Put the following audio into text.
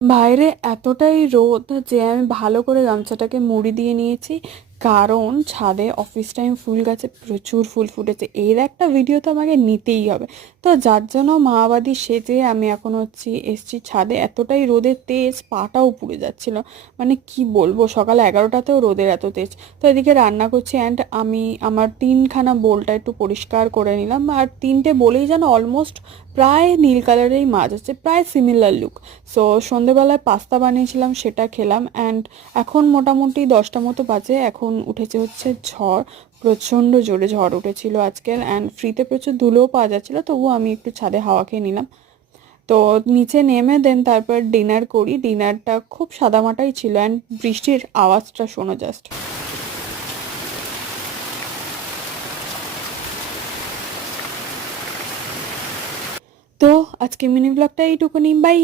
বাইরে এতটাই রোদ যে আমি ভালো করে গামছাটাকে মুড়ি দিয়ে নিয়েছি, কারণ ছাদে অফিস টাইম ফুল গাছে প্রচুর ফুল ফুটেছে, এর একটা ভিডিও তো আমাকে নিতেই হবে। তো যার জন্য মাওবাদী সেজে আমি এখন এসছি ছাদে। এতটাই রোদের তেজ, পাটাও পুড়ে যাচ্ছিল, মানে কি বলবো, সকাল 11টাতেও রোদের এত তেজ। তো এদিকে রান্না করছি, অ্যান্ড আমি আমার 3খানা বোলটা একটু পরিষ্কার করে নিলাম। আর 3টে বলেই যেন অলমোস্ট প্রায় নীল কালারেই মাছ আছে, প্রায় সিমিলার লুক। সো সন্ধেবেলায় পাস্তা বানিয়েছিলাম, সেটা খেলাম। অ্যান্ড এখন মোটামুটি 10টা মতো বাজে, এখন উঠেছে হচ্ছে ঝড়। প্রচণ্ড জোরে ঝড় উঠেছিল আজকের, অ্যান্ড ফ্রিতে প্রচুর ধুলোও পাওয়া যাচ্ছিলো, তবুও আমি একটু ছাদে হাওয়া খেয়ে নিলাম। তো নিচে নেমে দেন তারপর ডিনার করি। ডিনারটা খুব সাদামাটাই ছিল, অ্যান্ড বৃষ্টির আওয়াজটা শোনো জাস্ট। তো আজকে মিনি ব্লগটা এইটুকুনি, বাই।